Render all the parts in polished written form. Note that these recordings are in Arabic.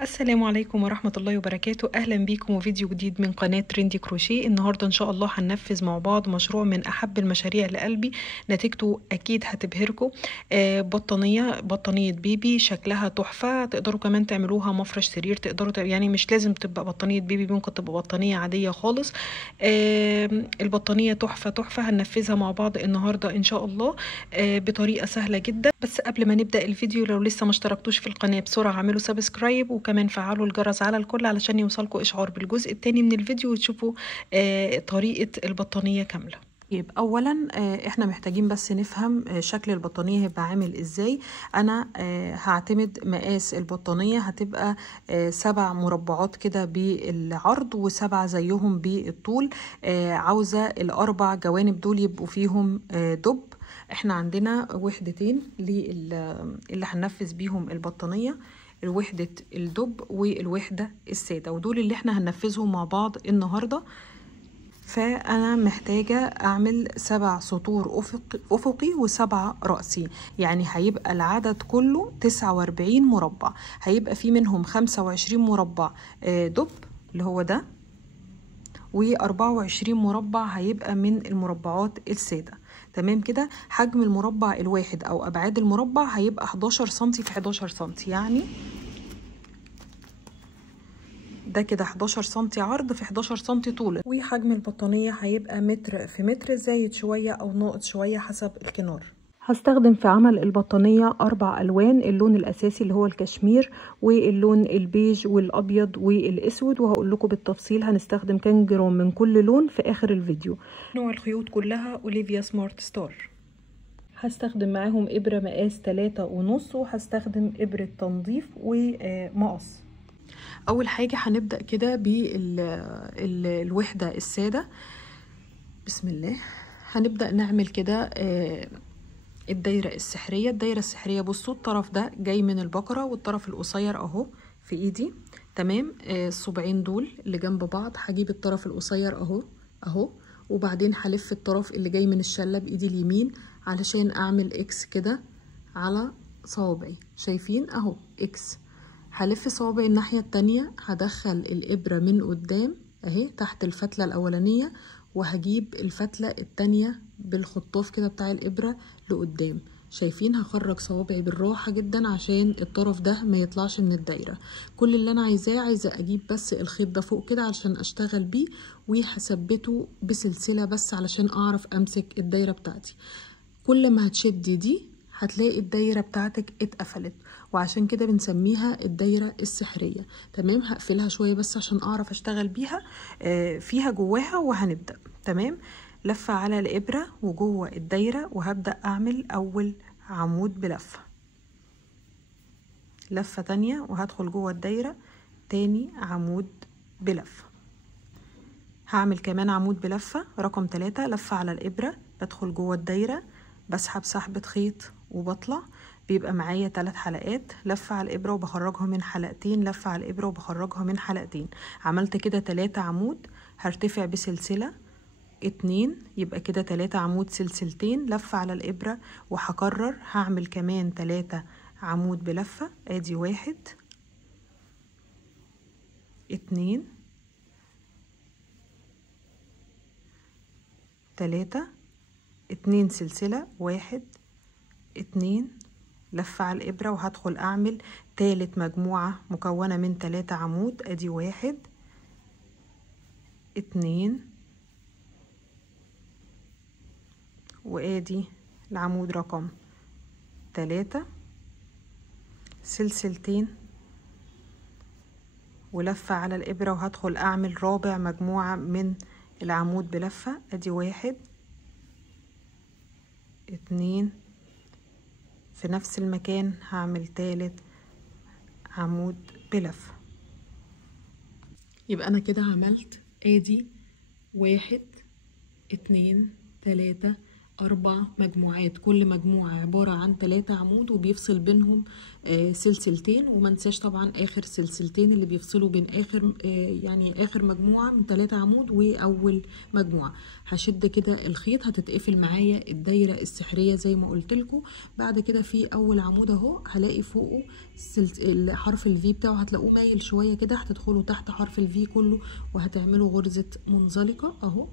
السلام عليكم ورحمة الله وبركاته. أهلا بيكم وفيديو جديد من قناة تريندي كروشيه. النهاردة إن شاء الله هننفذ مع بعض مشروع من أحب المشاريع لقلبي، نتيجته أكيد هتبهركم. بطانية بيبي شكلها تحفة، تقدروا كمان تعملوها مفرش سرير، تقدروا يعني مش لازم تبقى بطانية بيبي، ممكن تبقى بطانية عادية خالص. البطانية تحفة تحفة، هننفذها مع بعض النهاردة إن شاء الله بطريقة سهلة جدا. بس قبل ما نبدأ الفيديو، لو لسه ما اشتركتوش في القناة بسرعة اعملوا سبسكرايب، وكمان فعلوا الجرس على الكل علشان يوصلكوا اشعار بالجزء الثاني من الفيديو وتشوفوا طريقة البطانية كاملة. طيب اولا احنا محتاجين بس نفهم شكل البطانية هيبقى عامل ازاي. انا هعتمد مقاس البطانية، هتبقى 7 مربعات كده بالعرض و7 زيهم بالطول. عاوزة ال4 جوانب دول يبقوا فيهم دب. احنا عندنا وحدتين اللي هننفذ بيهم البطانية، الوحدة الدب والوحدة السادة، ودول اللي احنا هننفذهم مع بعض النهاردة. فأنا محتاجة أعمل 7 سطور أفقي و7 رأسي، يعني هيبقى العدد كله 49 مربع. هيبقى في منهم 25 مربع دب اللي هو ده، و24 مربع هيبقى من المربعات السادة. تمام كده. حجم المربع الواحد أو أبعاد المربع هيبقى 11 سنتي في 11 سنتي، يعني ده كده 11 سنتي عرض في 11 سنتي طول. وحجم البطانية هيبقى متر في متر، زايد شوية أو ناقص شوية حسب الكنار. هستخدم في عمل البطانية 4 ألوان، اللون الأساسي اللي هو الكشمير، واللون البيج والأبيض والأسود، وهقول لكم بالتفصيل هنستخدم كام جرام من كل لون في آخر الفيديو. نوع الخيوط كلها أوليفيا سمارت ستار. هستخدم معاهم إبرة مقاس 3.5، وهستخدم إبرة تنظيف ومقص. أول حاجة هنبدأ كده بالوحدة السادة. بسم الله. هنبدأ نعمل كده الدايرة السحرية. الدايرة السحرية بصوا الطرف ده جاي من البقرة، والطرف القصير اهو في ايدي. تمام. الصبعين دول اللي جنب بعض هجيب الطرف القصير اهو، وبعدين هلف الطرف اللي جاي من الشلة بايدي اليمين علشان اعمل اكس كده على صوابعي. شايفين اهو اكس. هلف صوابعي الناحية التانية، هدخل الابرة من قدام اهي تحت الفتلة الاولانية، وهجيب الفتلة التانية بالخطاف كده بتاع الابرة لقدام. شايفين هخرج صوابعي بالراحة جدا عشان الطرف ده ما يطلعش من الدايرة. كل اللي انا عايزة اجيب بس الخيط ده فوق كده علشان اشتغل بيه، وهثبته بسلسلة بس علشان اعرف امسك الدايرة بتاعتي. كل ما هتشدي دي هتلاقي الدايرة بتاعتك اتقفلت، وعشان كده بنسميها الدايرة السحرية. تمام. هقفلها شوية بس عشان اعرف اشتغل بيها فيها جواها، وهنبدأ. تمام. لفة على الإبرة وجوه الدايرة، وهبدأ أعمل أول عمود بلفة، لفة تانية وهدخل جوه الدايرة، تاني عمود بلفة. هعمل كمان عمود بلفة رقم 3، لفة على الإبرة، بدخل جوه الدايرة، بسحب سحبة خيط وبطلع، بيبقى معايا 3 حلقات. لفة على الإبرة وبخرجها من حلقتين، لفة على الإبرة وبخرجها من حلقتين. عملت كده 3 عمود. هرتفع بسلسلة 2، يبقى كده 3 عمود سلسلتين، لفة على الإبرة، وهكرر هعمل كمان 3 عمود بلفة. ادي 1 2 3، 2 سلسلة، 1 2، لفة على الإبرة، وهدخل أعمل تالت مجموعة مكونة من 3 عمود. ادي 1 2، وادي العمود رقم 3، سلسلتين ولفة على الإبرة، وهدخل أعمل رابع مجموعة من العمود بلفة. ادي 1 2، في نفس المكان هعمل تالت عمود بلفة. يبقى أنا كده عملت ادي 1 2 3 4 مجموعات، كل مجموعة عبارة عن 3 عمود وبيفصل بينهم سلسلتين. وما ننساش طبعا اخر سلسلتين اللي بيفصلوا بين اخر يعني اخر مجموعة من 3 عمود واول مجموعة. هشد كده الخيط، هتتقفل معايا الدايرة السحرية زي ما قلت لكم. بعد كده في اول عمود اهو هلاقي فوقه حرف الفي بتاعه، هتلاقوه مايل شوية كده، هتدخلوا تحت حرف الفي كله وهتعملوا غرزة منزلقة اهو.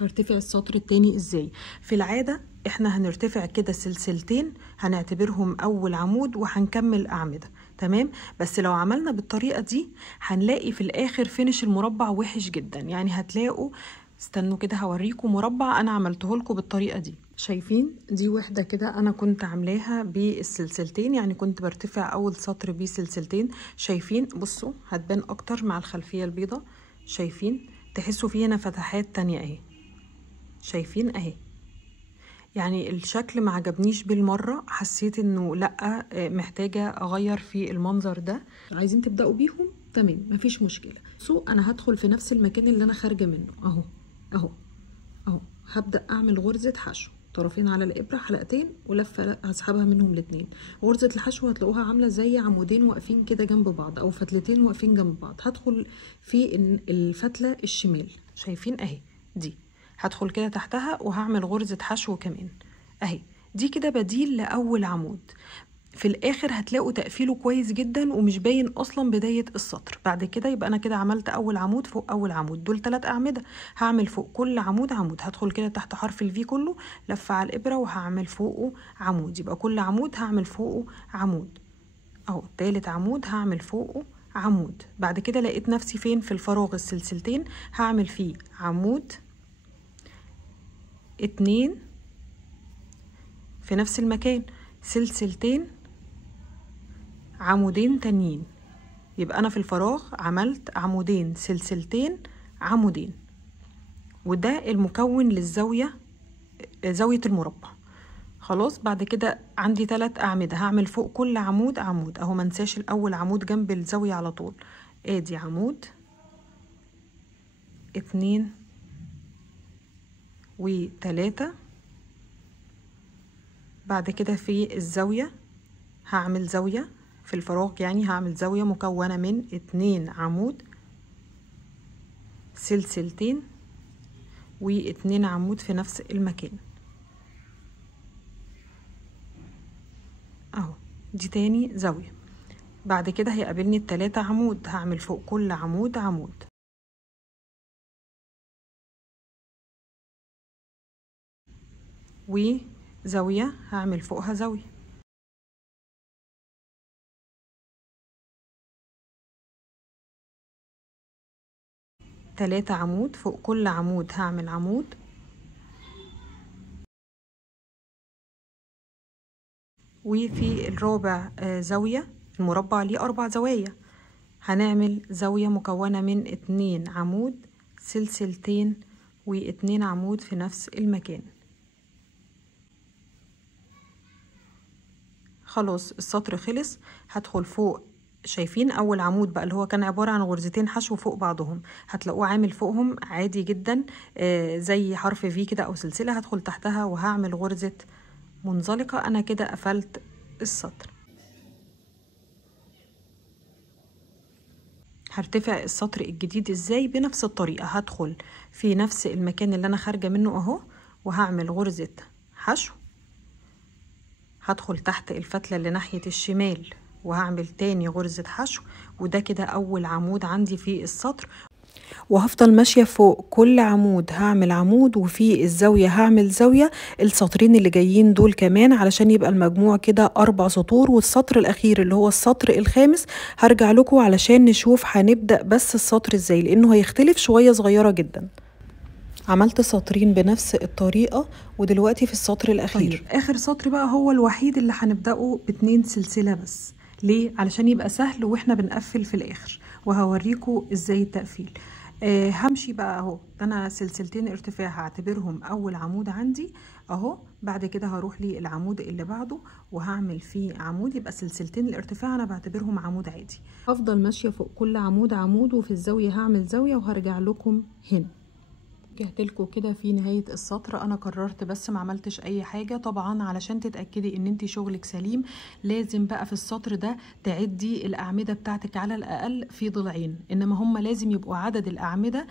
هرتفع السطر التاني ازاي؟ في العادة احنا هنرتفع كده سلسلتين، هنعتبرهم اول عمود وهنكمل اعمدة، تمام. بس لو عملنا بالطريقة دي هنلاقي في الاخر فينش المربع وحش جدا. يعني هتلاقوا، استنوا كده هوريكم مربع انا عملته لكم بالطريقة دي. شايفين دي وحدة كده انا كنت عاملاها بالسلسلتين، يعني كنت برتفع اول سطر بسلسلتين. شايفين؟ بصوا هتبان اكتر مع الخلفية البيضة. شايفين؟ تحسوا فيه هنا فتحات تانية اهي. شايفين اهي؟ يعني الشكل ما عجبنيش بالمرة، حسيت انه لا، محتاجة اغير في المنظر ده. عايزين تبدأوا بيهم؟ تمام، مفيش مشكلة. انا هدخل في نفس المكان اللي انا خارجة منه اهو اهو اهو. هبدأ اعمل غرزة حشو، طرفين على الابرة، حلقتين ولفة هسحبها منهم الاتنين. غرزة الحشو هتلاقوها عاملة زي عمودين واقفين كده جنب بعض او فتلتين واقفين جنب بعض. هدخل في الفتلة الشمال، شايفين اهي دي، هدخل كده تحتها وهعمل غرزة حشو كمان اهي. دي كده بديل لأول عمود. في الآخر هتلاقوا تقفيله كويس جدا ومش باين أصلا بداية السطر. بعد كده يبقى أنا كده عملت أول عمود فوق أول عمود، دول 3 أعمدة. هعمل فوق كل عمود عمود، هدخل كده تحت حرف الفي كله، لفة على الإبرة وهعمل فوقه عمود. يبقى كل عمود هعمل فوقه عمود أهو. تالت عمود هعمل فوقه عمود. بعد كده لقيت نفسي فين؟ في الفراغ السلسلتين، هعمل فيه عمود 2 في نفس المكان، سلسلتين، عمودين تانيين. يبقى انا في الفراغ عملت عمودين، سلسلتين، عمودين. وده المكون للزاوية، زاوية المربع. خلاص. بعد كده عندي 3 أعمدة، هعمل فوق كل عمود عمود اهو. منساش الاول عمود جنب الزاوية على طول. ادي عمود 2 و3. بعد كده في الزاوية هعمل زاوية في الفراغ، يعني هعمل زاوية مكونة من 2 عمود، سلسلتين، و2 عمود في نفس المكان اهو. دي تاني زاوية. بعد كده هيقابلني ال3 عمود، هعمل فوق كل عمود عمود، وزاوية هعمل فوقها زاوية. تلاتة عمود، فوق كل عمود هعمل عمود، وفي الرابع زاوية. المربع ليه 4 زوايا، هنعمل زاوية مكونة من 2 عمود، سلسلتين، و2 عمود في نفس المكان. خلاص السطر خلص. هدخل فوق، شايفين اول عمود بقى اللي هو كان عبارة عن غرزتين حشو فوق بعضهم، هتلاقوه عامل فوقهم عادي جدا زي حرف في كده او سلسلة. هدخل تحتها وهعمل غرزة منزلقة. انا كده قفلت السطر. هرتفع السطر الجديد ازاي؟ بنفس الطريقة، هدخل في نفس المكان اللي انا خارجة منه اهو وهعمل غرزة حشو. هدخل تحت الفتلة اللي ناحية الشمال وهعمل تاني غرزة حشو، وده كده اول عمود عندي في السطر. وهفضل ماشية فوق كل عمود هعمل عمود، وفي الزاوية هعمل زاوية السطرين اللي جايين دول كمان، علشان يبقى المجموع كده 4 سطور. والسطر الأخير اللي هو السطر الخامس هرجع لكم علشان نشوف هنبدأ بس السطر ازاي، لأنه هيختلف شوية صغيرة جدا. عملت سطرين بنفس الطريقة، ودلوقتي في السطر الأخير. طيب آخر سطر بقى هو الوحيد اللي هنبدأه ب2 سلسلة بس. ليه؟ علشان يبقى سهل واحنا بنقفل في الآخر، وهوريكم ازاي التقفيل. همشي بقى اهو. انا سلسلتين ارتفاع هعتبرهم اول عمود عندي اهو. بعد كده هروح للعمود اللي بعده وهعمل فيه عمود، يبقى سلسلتين الارتفاع انا بعتبرهم عمود عادي. هفضل ماشيه فوق كل عمود عمود، وفي الزاويه هعمل زاويه وهرجع لكم هنا. جهتلكوا كده في نهاية السطر. انا قررت بس ما عملتش اي حاجة طبعا علشان تتأكدي ان انت شغلك سليم. لازم بقى في السطر ده تعدي الاعمدة بتاعتك على الاقل في ضلعين، انما هم لازم يبقوا عدد الاعمدة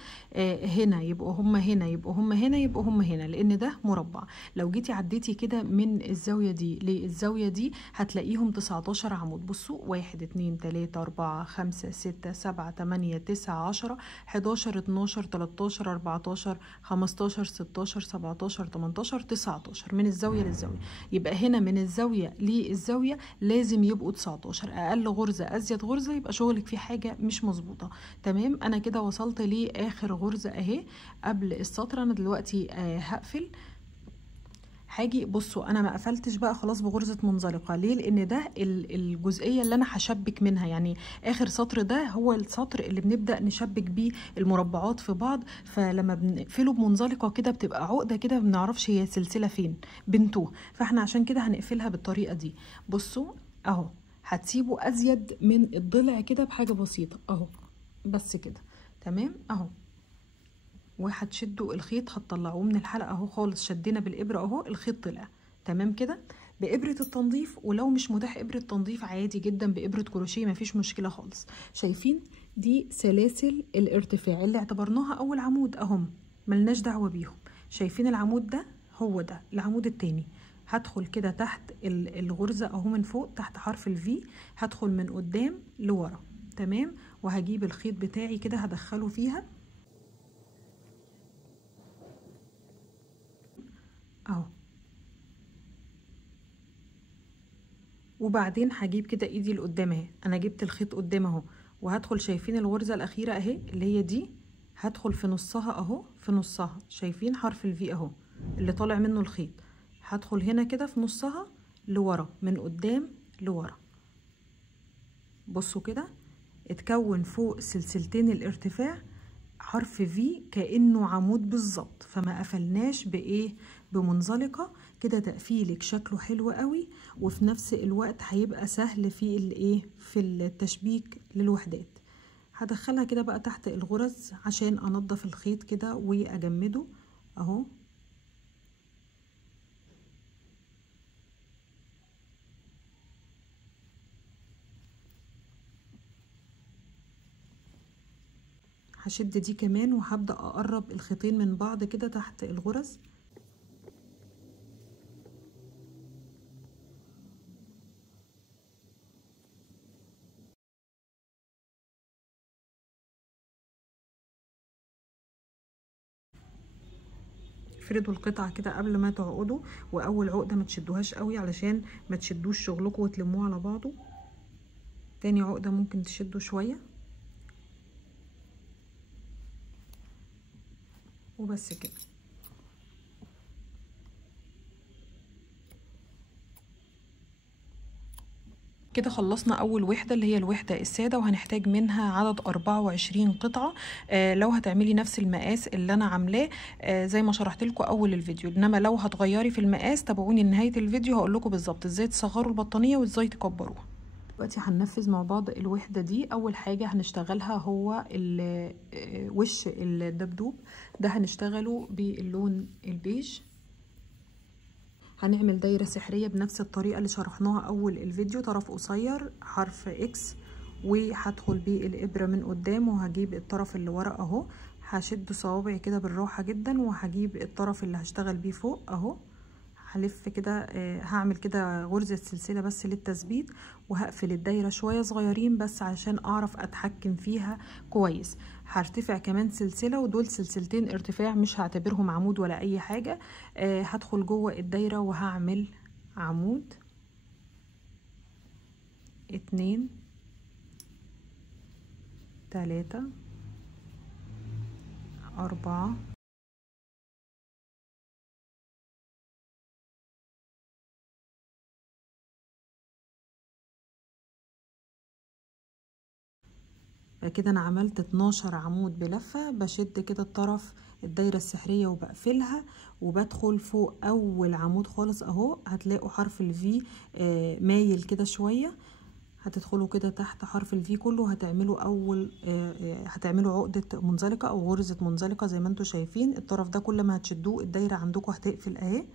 هنا يبقوا هم هنا يبقوا هم هنا يبقوا هم هنا، لان ده مربع. لو جيتي عديتي كده من الزاوية دي للزاوية دي هتلاقيهم 19 عمود. بصوا 1 2 3 4 5 6 7 8 9 10 11 12 13 14 15 16 17 18 19 من الزاوية للزاوية. يبقى هنا من الزاوية للزاوية لازم يبقوا 19. اقل غرزة ازيد غرزة يبقى شغلك فيه حاجة مش مظبوطة. تمام. انا كده وصلت لاخر غرزة اهي قبل السطر. انا دلوقتي هقفل. هاجي بصوا انا ما قفلتش بقى خلاص بغرزه منزلقه. ليه؟ لان ده الجزئيه اللي انا هشبك منها، يعني اخر سطر ده هو السطر اللي بنبدا نشبك بيه المربعات في بعض. فلما بنقفله بمنزلقه كده بتبقى عقده كده ما بنعرفش هي سلسله فين، بنتوه. فاحنا عشان كده هنقفلها بالطريقه دي. بصوا اهو هتسيبوا ازيد من الضلع كده بحاجه بسيطه اهو، بس كده. تمام اهو. وهتشدوا الخيط هتطلعوه من الحلقه اهو خالص. شدينا بالابره اهو الخيط طلع. تمام كده بابره التنظيف. ولو مش متاح ابره تنظيف عادي جدا بابره كروشيه مفيش مشكله خالص. شايفين دي سلاسل الارتفاع اللي اعتبرناها اول عمود اهم، ملناش دعوه بيهم. شايفين العمود ده هو ده العمود التاني. هدخل كده تحت الغرزه اهو من فوق تحت حرف الفي، هدخل من قدام لورا. تمام. وهجيب الخيط بتاعي كده هدخله فيها اهو. وبعدين هجيب كده ايدي لقدام اهي. انا جبت الخيط قدام اهو وهدخل. شايفين الغرزه الاخيره اهي اللي هي دي؟ هدخل في نصها اهو، في نصها. شايفين حرف الفي اهو اللي طالع منه الخيط؟ هدخل هنا كده في نصها لورا، من قدام لورا. بصوا كده اتكون فوق سلسلتين الارتفاع حرف في كأنه عمود بالظبط. فما قفلناش بايه؟ بمنزلقة كده. تقفيلك شكله حلو قوي وفي نفس الوقت هيبقى سهل في الايه، في التشبيك للوحدات. هدخلها كده بقى تحت الغرز عشان انضف الخيط كده واجمده اهو. هشد دي كمان وهبدأ اقرب الخيطين من بعض كده تحت الغرز. افردوا القطعة كده قبل ما تعقدوا، واول عقدة ما تشدوهاش قوي علشان ما تشدوش شغلكم وتلموه على بعضه. تاني عقدة ممكن تشدوا شوية وبس كده. كده خلصنا اول وحده اللي هي الوحده الساده، وهنحتاج منها عدد 24 قطعه. لو هتعملي نفس المقاس اللي انا عاملاه زي ما شرحت لكم اول الفيديو. انما لو هتغيري في المقاس تابعوني لنهايه الفيديو هقول لكم بالظبط ازاي تصغروا البطانيه وازاي تكبروها. دلوقتي هننفذ مع بعض الوحده دي. اول حاجه هنشتغلها هو وش الدبدوب ده، هنشتغله باللون البيج. هنعمل دايرة سحرية بنفس الطريقة اللي شرحناها أول الفيديو. طرف قصير حرف إكس، وهدخل بالإبرة من قدام وهجيب الطرف اللي ورا أهو. هشد صوابعي كده بالراحة جدا وهجيب الطرف اللي هشتغل بيه فوق أهو. هلف كده هعمل كده غرزة سلسلة بس للتثبيت، وهقفل الدايرة شوية صغيرين بس عشان أعرف أتحكم فيها كويس. هرتفع كمان سلسلة، ودول سلسلتين ارتفاع مش هعتبرهم عمود ولا أي حاجة. هدخل جوه الدايرة وهعمل عمود 2 3 4 كده. انا عملت 12 عمود بلفة. بشد كده الطرف الدايرة السحرية وبقفلها وبدخل فوق اول عمود خالص اهو. هتلاقوا حرف الفي مايل كده شوية. هتدخلوا كده تحت حرف الفي كله، هتعملوا هتعملوا عقدة منزلقة او غرزة منزلقة زي ما انتوا شايفين. الطرف ده كل ما هتشدوه الدايرة عندكم هتقفل اهي.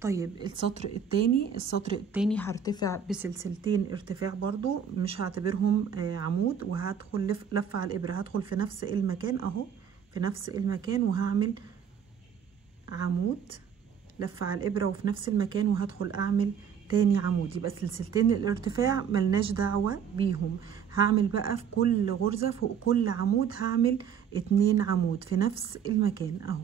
طيب السطر التاني هرتفع بسلسلتين ارتفاع برضو، مش هعتبرهم عمود، وهدخل لفة على الابرة، هدخل في نفس المكان اهو، في نفس المكان، وهعمل عمود، لفة على الابرة وفي نفس المكان، وهدخل اعمل تاني عمود. يبقى سلسلتين الارتفاع ملناش دعوة بيهم. هعمل بقى في كل غرزة فوق كل عمود هعمل 2 عمود في نفس المكان اهو.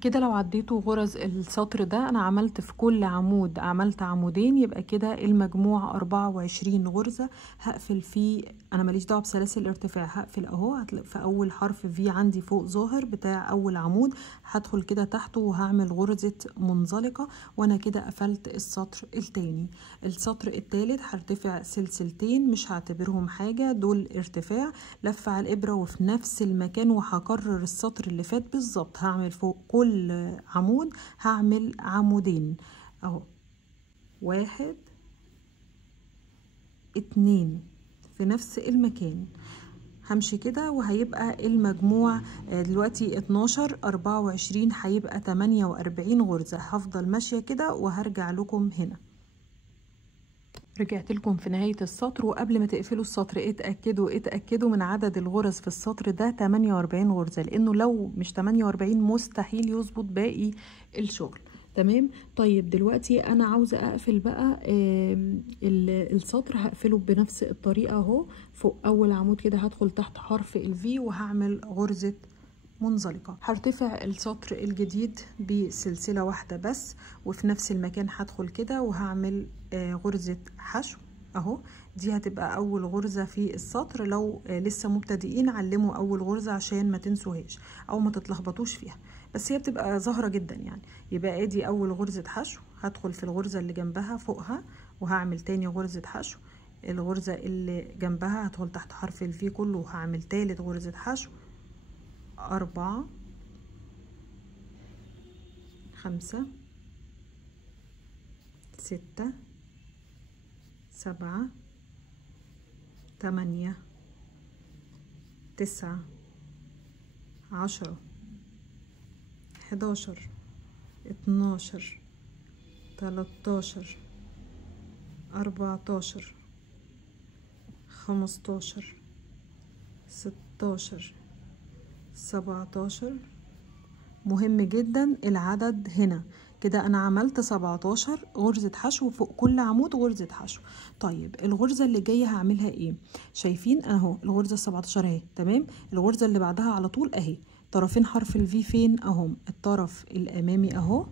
كده لو عديتوا غرز السطر ده، انا عملت في كل عمود عملت عمودين، يبقى كده المجموع 24 غرزة. هقفل فيه، انا ماليش دعوه بسلاسل الارتفاع، هقفل اهو. في اول حرف في عندي فوق ظاهر بتاع اول عمود، هدخل كده تحته وهعمل غرزة منزلقة، وانا كده قفلت السطر التاني. السطر التالت هرتفع سلسلتين، مش هعتبرهم حاجة، دول ارتفاع، لفة على الابرة وفي نفس المكان، وهكرر السطر اللي فات بالظبط. هعمل فوق كل عمود هعمل عمودين اهو، 1 2 في نفس المكان. همشي كده وهيبقى المجموع دلوقتي 12 24 هيبقى 48 غرزة. هفضل ماشية كده وهرجع لكم هنا. رجعت لكم في نهاية السطر، وقبل ما تقفلوا السطر اتأكدوا من عدد الغرز في السطر ده 48 غرزة، لأنه لو مش 48 مستحيل يظبط باقي الشغل. تمام. طيب دلوقتي أنا عاوزة أقفل بقى السطر، هقفله بنفس الطريقة اهو. فوق أول عمود كده هدخل تحت حرف الفي وهعمل غرزة منزلقة. هرتفع السطر الجديد بسلسلة واحدة بس، وفي نفس المكان هدخل كده وهعمل غرزة حشو اهو. دي هتبقى اول غرزة في السطر. لو لسه مبتدئين علموا اول غرزة عشان ما تنسوهاش او ما تتلخبطوش فيها، بس هي بتبقى ظاهرة جدا يعني. يبقى ادي اول غرزة حشو، هدخل في الغرزة اللي جنبها فوقها وهعمل تاني غرزة حشو. الغرزة اللي جنبها هدخل تحت حرف الفي كله وهعمل تالت غرزة حشو. 4 5 6 7 8 9 10 11 12 13 14 15 16 17. مهم جدا العدد هنا كده. انا عملت 17 غرزة حشو فوق كل عمود غرزة حشو. طيب الغرزة اللي جاية هعملها ايه؟ شايفين اهو الغرزة 17 اهي، تمام. الغرزة اللي بعدها على طول اهي، طرفين حرف الفي فين اهم؟ الطرف الامامي اهو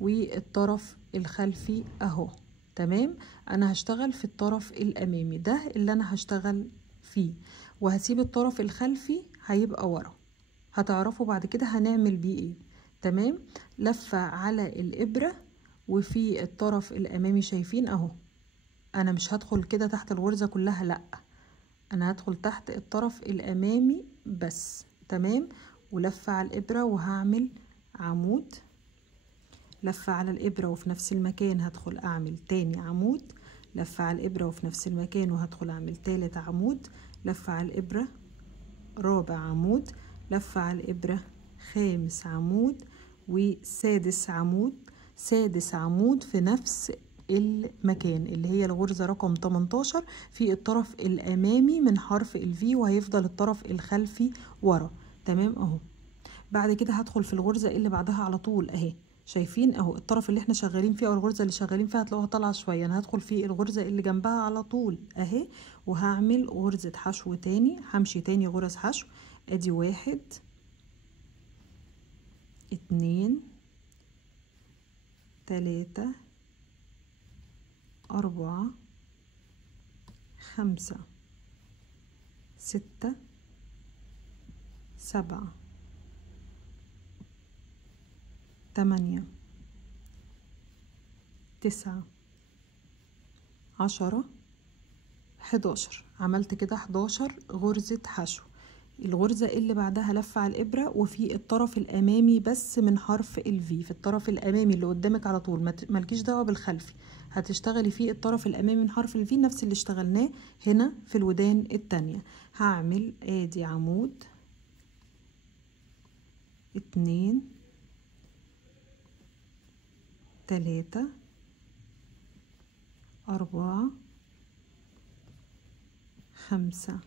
والطرف الخلفي اهو، تمام. انا هشتغل في الطرف الامامي ده اللي انا هشتغل فيه، وهسيب الطرف الخلفي هيبقى ورا. هتعرفوا بعد كده هنعمل بيه ايه. تمام. لفة على الإبرة وفي الطرف الأمامي شايفين اهو. أنا مش هدخل كده تحت الغرزة كلها، لأ، أنا هدخل تحت الطرف الأمامي بس، تمام. ولفة على الإبرة وهعمل عمود، لفة على الإبرة وفي نفس المكان هدخل أعمل تاني عمود، لفة على الإبرة وفي نفس المكان وهدخل أعمل تالت عمود، لفة على الإبرة رابع عمود، لفة على الإبرة خامس عمود وسادس عمود. سادس عمود في نفس المكان اللي هي الغرزة رقم 18 في الطرف الأمامي من حرف الفي، وهيفضل الطرف الخلفي ورا، تمام اهو. بعد كده هدخل في الغرزة اللي بعدها على طول اهي. شايفين اهو الطرف اللي احنا شغالين فيه او الغرزة اللي شغالين فيها هتلاقوها طالعة شوية. انا هدخل في الغرزة اللي جنبها على طول اهي، وهعمل غرزة حشو تاني. همشي تاني غرز حشو، ادي 1 2 3 4 5 6 7 8 9 10 11. عملت كده 11 غرزة حشو. الغرزة اللي بعدها لفة على الإبرة وفي الطرف الأمامي بس من حرف الفي، في الطرف الأمامي اللي قدامك على طول، مالكيش دعوة بالخلفي، هتشتغلي في الطرف الأمامي من حرف الفي نفس اللي اشتغلناه هنا في الودان التانية. هعمل ادي عمود 2 3 4 5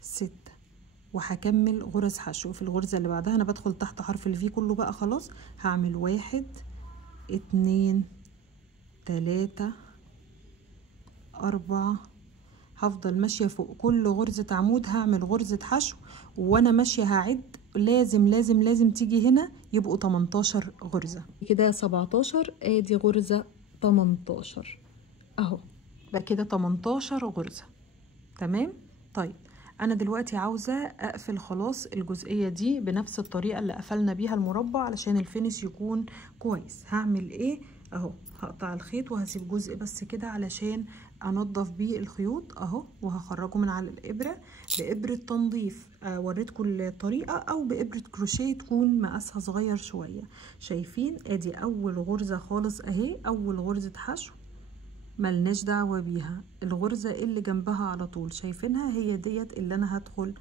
6 وهكمل غرز حشو. في الغرزة اللي بعدها انا بدخل تحت حرف الفي كله بقى خلاص. هعمل 1 2 3 4. هفضل ماشية فوق كل غرزة عمود هعمل غرزة حشو، وانا ماشية هعد لازم تيجي هنا يبقوا 18 غرزة كده. 17 ادي غرزة 18 اهو، بقى كده 18 غرزة. تمام. طيب انا دلوقتي عاوزة اقفل خلاص الجزئية دي بنفس الطريقة اللي قفلنا بيها المربع علشان الفينش يكون كويس. هعمل ايه اهو، هقطع الخيط وهسيب جزء بس كده علشان انضف بيه الخيوط اهو، وهخرجه من على الابرة بابرة تنظيف. وريتكم الطريقة او بابرة كروشيه تكون مقاسها صغير شوية. شايفين ادي اول غرزة خالص اهي، اول غرزة حشو ملناش دعوة بيها. الغرزة اللي جنبها على طول شايفينها هي ديت اللي انا هدخل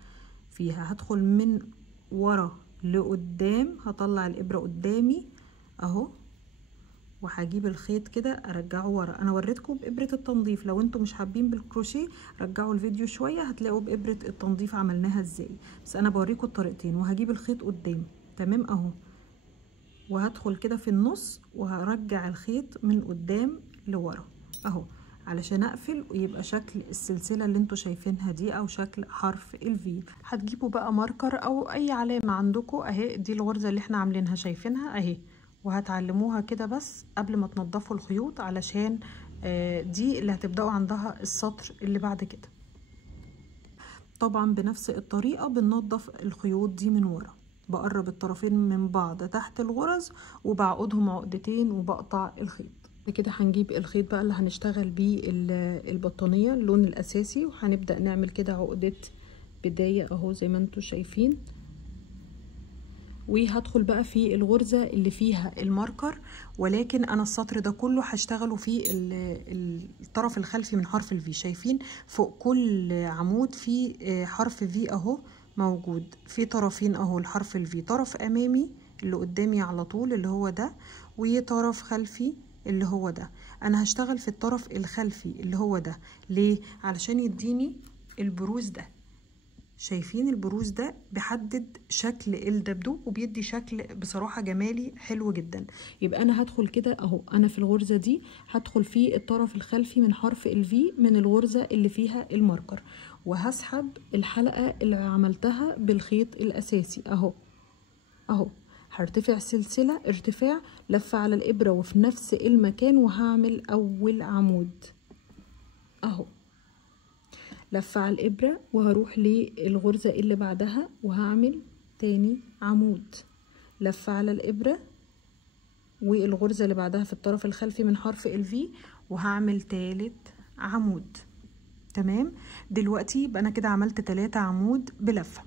فيها. هدخل من ورا لقدام، هطلع الابرة قدامي اهو، وهجيب الخيط كده ارجعه ورا. انا وريتكم بابرة التنظيف، لو انتم مش حابين بالكروشيه رجعوا الفيديو شوية هتلاقوا بابرة التنظيف عملناها ازاي، بس انا بوريكم الطريقتين. وهجيب الخيط قدام تمام اهو، وهدخل كده في النص وهرجع الخيط من قدام لورا اهو علشان اقفل ويبقى شكل السلسلة اللي انتوا شايفينها دي او شكل حرف الفي. هتجيبوا بقى ماركر او اي علامة عندكم اهي، دي الغرزة اللي احنا عاملينها شايفينها اهي، وهتعلموها كده بس قبل ما تنضفوا الخيوط علشان دي اللي هتبدأوا عندها السطر اللي بعد كده. طبعا بنفس الطريقة بننضف الخيوط دي من ورا، بقرب الطرفين من بعض تحت الغرز وبعقدهم عقدتين وبقطع الخيط. كده هنجيب الخيط بقى اللي هنشتغل بيه البطانية اللون الأساسي، وهنبدأ نعمل كده عقدة بداية اهو زي ما انتوا شايفين. وهدخل بقى في الغرزة اللي فيها الماركر، ولكن انا السطر ده كله هشتغله في الطرف الخلفي من حرف الفي. شايفين فوق كل عمود في حرف في اهو موجود في طرفين اهو الحرف الفي، طرف امامي اللي قدامي على طول اللي هو ده، وطرف خلفي اللي هو ده. انا هشتغل في الطرف الخلفي اللي هو ده ليه؟ علشان يديني البروز ده. شايفين البروز ده بيحدد شكل الدبدوب وبيدي شكل بصراحة جمالي حلو جدا. يبقى انا هدخل كده اهو، انا في الغرزة دي هدخل في الطرف الخلفي من حرف الفي من الغرزة اللي فيها الماركر، وهسحب الحلقة اللي عملتها بالخيط الاساسي اهو اهو. هرتفع سلسلة ارتفاع لفة على الابرة وفي نفس المكان، وهعمل اول عمود اهو، لفة على الإبرة وهروح للغرزة اللي بعدها وهعمل تاني عمود، لفة على الإبرة والغرزة اللي بعدها في الطرف الخلفي من حرف الفي وهعمل تالت عمود. تمام. دلوقتي يبقى أنا كده عملت 3 عمود بلفة.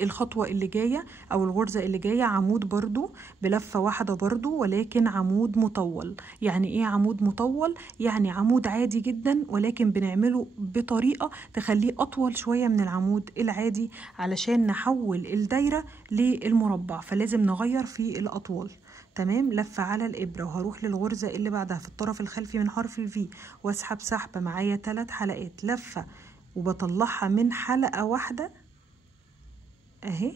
الخطوة اللي جاية او الغرزة اللي جاية عمود برضو بلفة واحدة برضو، ولكن عمود مطول. يعني ايه عمود مطول؟ يعني عمود عادي جدا ولكن بنعمله بطريقة تخليه اطول شوية من العمود العادي علشان نحول الدايرة للمربع، فلازم نغير في الاطوال. تمام. لفة على الابرة وهروح للغرزة اللي بعدها في الطرف الخلفي من حرف الفي واسحب سحبة معايا 3 حلقات لفة وبطلعها من حلقة واحدة اهي،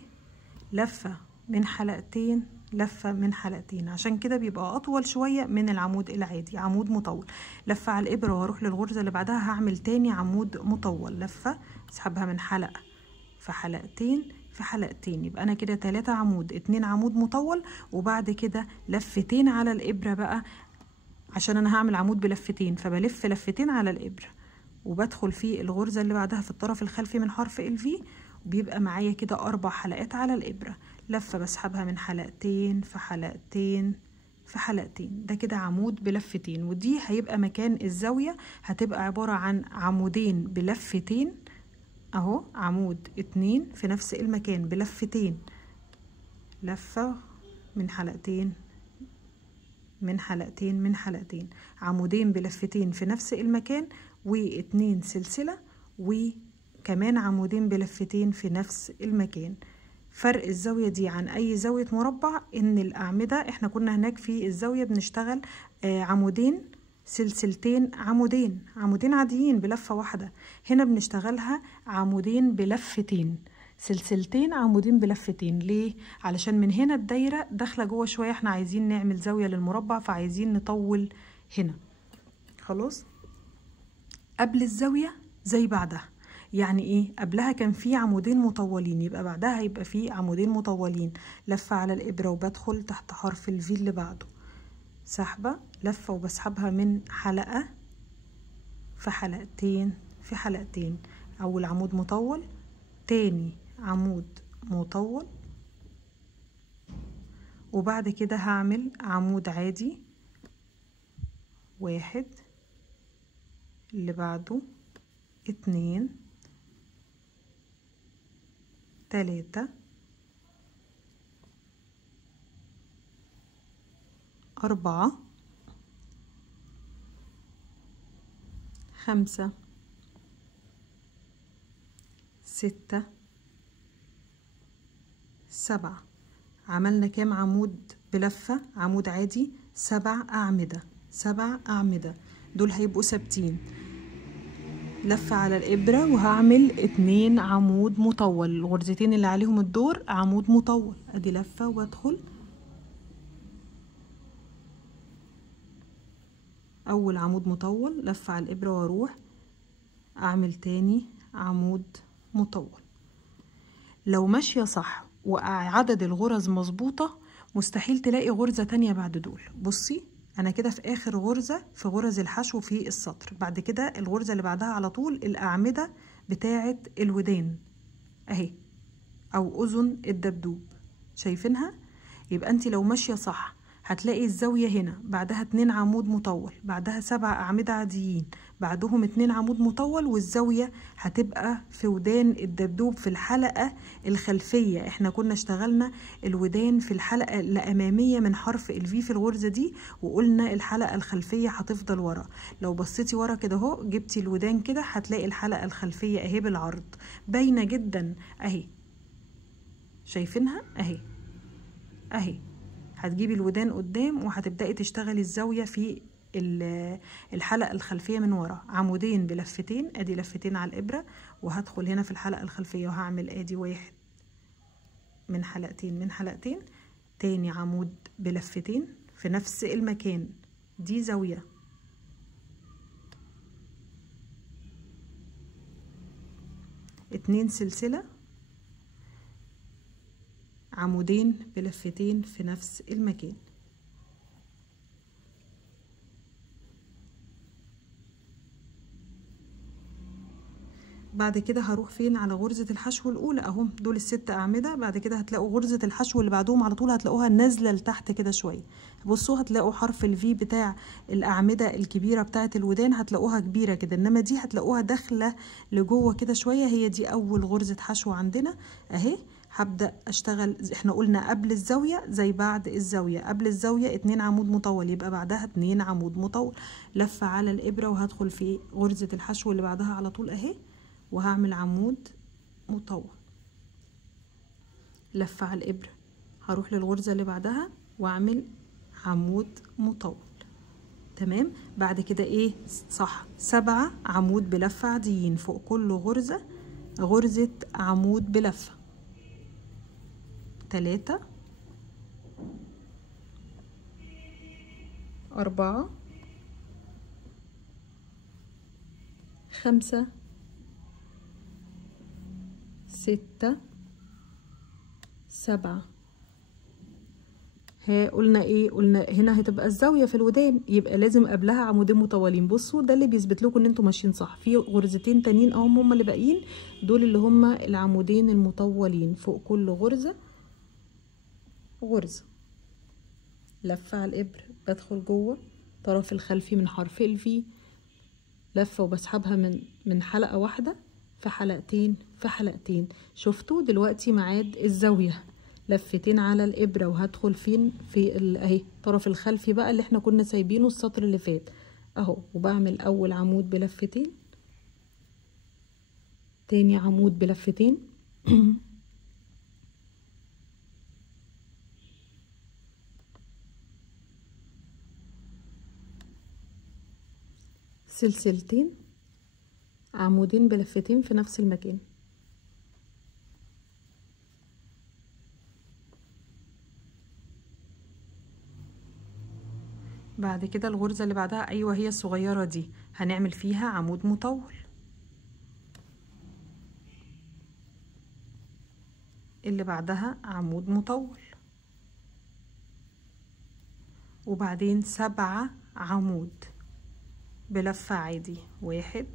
لفة من حلقتين لفة من حلقتين، عشان كده بيبقى اطول شوية من العمود العادي، عمود مطول. لفة على الابرة واروح للغرزة اللي بعدها هعمل تاني عمود مطول، لفة اسحبها من حلقة في حلقتين في حلقتين، يبقى انا كده 3 عمود 2 عمود مطول، وبعد كده لفتين على الابرة بقى عشان انا هعمل عمود بلفتين، فبلف لفتين على الابرة وبدخل في الغرزة اللي بعدها في الطرف الخلفي من حرف الفي، وبيبقى معايا كده 4 حلقات على الابرة. لفة بسحبها من حلقتين في حلقتين في حلقتين، ده كده عمود بلفتين. ودي هيبقى مكان الزاوية، هتبقى عبارة عن عمودين بلفتين اهو، عمود 2 في نفس المكان بلفتين، لفة من حلقتين من حلقتين من حلقتين، عمودين بلفتين في نفس المكان، و2 سلسلة، وكمان عمودين بلفتين في نفس المكان. فرق الزاوية دي عن اي زاوية مربع ان الاعمدة احنا كنا هناك في الزاوية بنشتغل عمودين سلسلتين، عمودين عاديين بلفة واحدة، هنا بنشتغلها عمودين بلفتين، سلسلتين عمودين بلفتين. ليه؟ علشان من هنا الدايرة داخلة جوه شوية، احنا عايزين نعمل زاوية للمربع فعايزين نطول هنا. خلاص، قبل الزاوية زي بعدها. يعني ايه؟ قبلها كان في عمودين مطولين، يبقى بعدها هيبقى في عمودين مطولين. لفة على الإبرة وبدخل تحت حرف الفي اللي بعده، سحبة، لفة وبسحبها من حلقة في حلقتين في حلقتين. أول عمود مطول، تاني عمود مطول، وبعد كده هعمل عمود عادي، 1 اللي بعده 2 3 4 5 6 7. عملنا كام عمود بلفة؟ عمود عادي 7 أعمدة، 7 أعمدة، دول هيبقوا ثابتين. لفة على الإبرة وهعمل 2 عمود مطول، الغرزتين اللي عليهم الدور عمود مطول. ادي لفة وبدخل اول عمود مطول، لفة على الإبرة واروح اعمل تاني عمود مطول. لو ماشية صح وعدد الغرز مظبوطة مستحيل تلاقي غرزة تانية بعد دول. بصي انا كده في اخر غرزة في غرز الحشو في السطر، بعد كده الغرزة اللي بعدها على طول الأعمدة بتاعة الودان اهي، او اذن الدبدوب، شايفينها؟ يبقى انت لو ماشية صح هتلاقي الزاوية هنا بعدها 2 عمود مطول، بعدها 7 أعمدة عاديين، بعدهم 2 عمود مطول، والزاوية هتبقى في ودان الدبدوب في الحلقة الخلفية. احنا كنا اشتغلنا الودان في الحلقة الأمامية من حرف الفي في الغرزة دي، وقلنا الحلقة الخلفية هتفضل ورا. لو بصيتي ورا كده اهو، جبتي الودان كده هتلاقي الحلقة الخلفية اهي بالعرض باينة جدا اهي، شايفينها اهي اهي. هتجيبي الودان قدام وهتبدأي تشتغلي الزاوية في الحلقة الخلفية من ورا، عمودين بلفتين، ادي لفتين على الإبرة، وهدخل هنا في الحلقة الخلفية وهعمل ادي 1 من حلقتين من حلقتين، تاني عمود بلفتين في نفس المكان، دي زاوية، اتنين سلسلة، عمودين بلفتين في نفس المكان. بعد كده هروح فين؟ على غرزة الحشو الأولى اهو، دول ال6 أعمدة. بعد كده هتلاقوا غرزة الحشو اللي بعدهم على طول هتلاقوها نازلة لتحت كده شوية. بصوا هتلاقوا حرف الفي بتاع الأعمدة الكبيرة بتاعة الودان هتلاقوها كبيرة كده، انما دي هتلاقوها داخلة لجوه كده شوية. هي دي أول غرزة حشو عندنا اهي. هبدأ اشتغل، احنا قلنا قبل الزاوية زي بعد الزاوية، قبل الزاوية 2 عمود مطول، يبقى بعدها 2 عمود مطول. لفة على الإبرة وهدخل في غرزة الحشو اللي بعدها على طول اهي، وهعمل عمود مطول. لفة على الإبرة، هروح للغرزة اللي بعدها واعمل عمود مطول. تمام. بعد كده ايه؟ صح، 7 عمود بلفة عاديين، فوق كل غرزة غرزة عمود بلفة، 3 4 5 6 7 ها قلنا ايه؟ قلنا هنا هتبقى الزاويه في الودان، يبقى لازم قبلها عمودين مطولين. بصوا ده اللي بيثبت لكم ان انتوا ماشيين صح. في غرزتين تانيين اهم هم اللي باقيين، دول اللي هم العمودين المطولين فوق كل غرزه. غرزه لفه على الابر، بدخل جوه الطرف الخلفي من حرف الفي، لفه وبسحبها من حلقه واحده في حلقتين في حلقتين. شفتوا دلوقتي ميعاد الزاويه، لفتين على الابره وهدخل فين؟ في اهي الطرف الخلفي بقى اللي احنا كنا سايبينه السطر اللي فات اهو، وبعمل اول عمود بلفتين، تاني عمود بلفتين سلسلتين، عمودين بلفتين في نفس المكان. بعد كده الغرزة اللي بعدها، ايوه هي الصغيرة دي، هنعمل فيها عمود مطول. اللي بعدها عمود مطول، وبعدين 7 عمود بلفة عادي. 1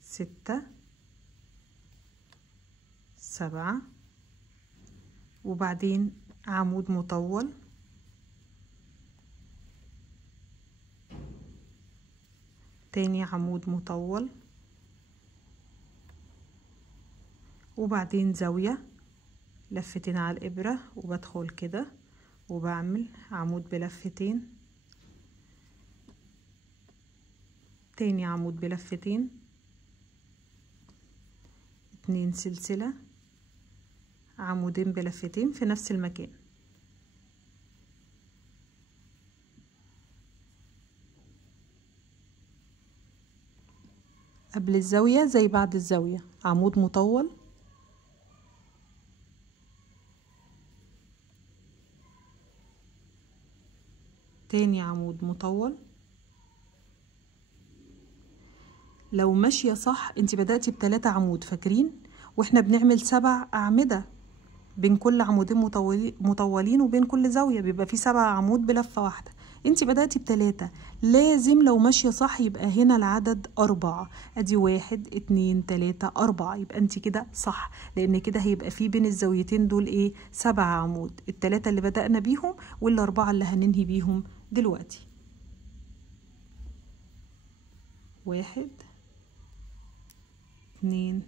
6 7 وبعدين عمود مطول، تاني عمود مطول، وبعدين زاوية، لفتين على الإبرة وبدخل كده وبعمل عمود بلفتين، تاني عمود بلفتين، 2 سلسلة، عمودين بلفتين في نفس المكان. قبل الزاوية زي بعد الزاوية، عمود مطول، تاني عمود مطول. لو ماشية صح انت بدأتي ب3 عمود فاكرين، واحنا بنعمل 7 أعمدة بين كل عمودين مطولين وبين كل زاوية بيبقى في 7 عمود بلفة واحدة. انت بدأتي ب3، لازم لو ماشية صح يبقى هنا العدد 4. ادي 1 2 3 4، يبقى انت كده صح، لان كده هيبقى في بين الزاويتين دول ايه؟ 7 عمود، ال3 اللي بدأنا بيهم وال4 اللي هننهي بيهم دلوقتي. 1 2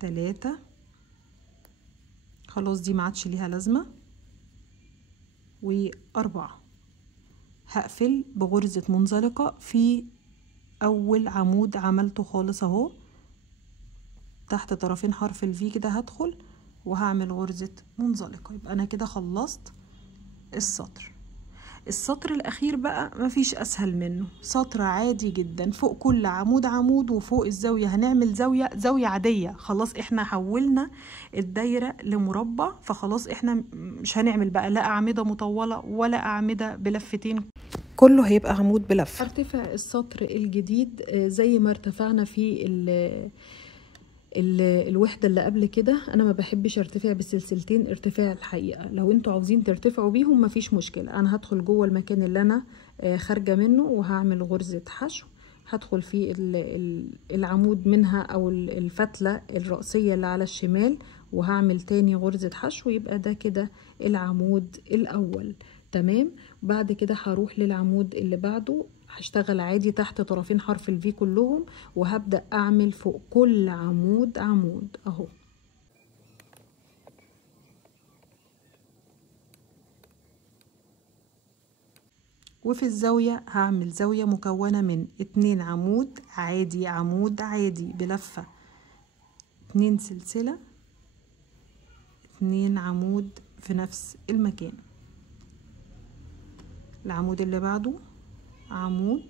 3، خلاص دي ما عادش ليها لازمة، و4. هقفل بغرزة منزلقة في اول عمود عملته خالص اهو، تحت طرفين حرف الفي كده هدخل وهعمل غرزة منزلقة. يبقى انا كده خلصت السطر. السطر الاخير بقى مفيش اسهل منه، سطر عادي جدا، فوق كل عمود عمود، وفوق الزاوية هنعمل زاوية عادية. خلاص احنا حولنا الدايرة لمربع، فخلاص احنا مش هنعمل بقى لا اعمدة مطولة ولا اعمدة بلفتين، كله هيبقى عمود بلفة. ارتفع السطر الجديد زي ما ارتفعنا في الوحدة اللي قبل كده. انا ما بحبش ارتفع بالسلسلتين ارتفاع الحقيقة، لو انتوا عاوزين ترتفعوا بيهم مفيش مشكلة. انا هدخل جوه المكان اللي انا خارجة منه وهعمل غرزة حشو، هدخل في العمود منها او الفتلة الرأسية اللي على الشمال، وهعمل تاني غرزة حشو، يبقى ده كده العمود الاول. تمام. بعد كده هروح للعمود اللي بعده، هشتغل عادي تحت طرفين حرف الفي كلهم، وهبدأ اعمل فوق كل عمود عمود اهو. وفي الزاوية هعمل زاوية مكونة من 2 عمود عادي، عمود عادي بلفة، 2 سلسلة، 2 عمود في نفس المكان. العمود اللي بعده عمود،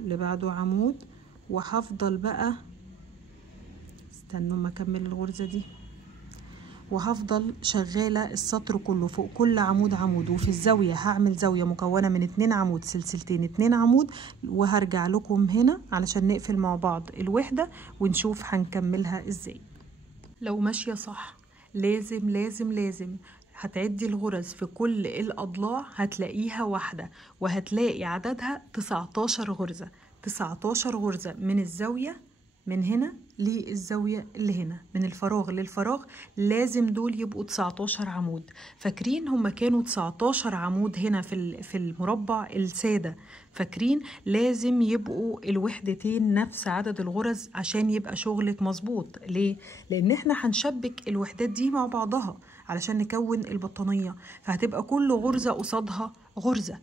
اللي بعده عمود، وهفضل بقى، استنوا ما اكمل الغرزة دي، وهفضل شغالة السطر كله فوق كل عمود عمود، وفي الزاوية هعمل زاوية مكونة من 2 عمود سلسلتين 2 عمود، وهرجع لكم هنا علشان نقفل مع بعض الوحدة ونشوف هنكملها ازاي. لو ماشية صح لازم لازم لازم هتعدي الغرز في كل الأضلاع هتلاقيها واحدة، وهتلاقي عددها 19 غرزة. 19 غرزة من الزاوية من هنا للزاوية اللي هنا، من الفراغ للفراغ لازم دول يبقوا 19 عمود. فاكرين هما كانوا 19 عمود هنا في المربع السادة، فاكرين لازم يبقوا الوحدتين نفس عدد الغرز عشان يبقى شغلك مظبوط. ليه؟ لان احنا هنشبك الوحدات دي مع بعضها علشان نكون البطانية، فهتبقى كل غرزة قصادها غرزة.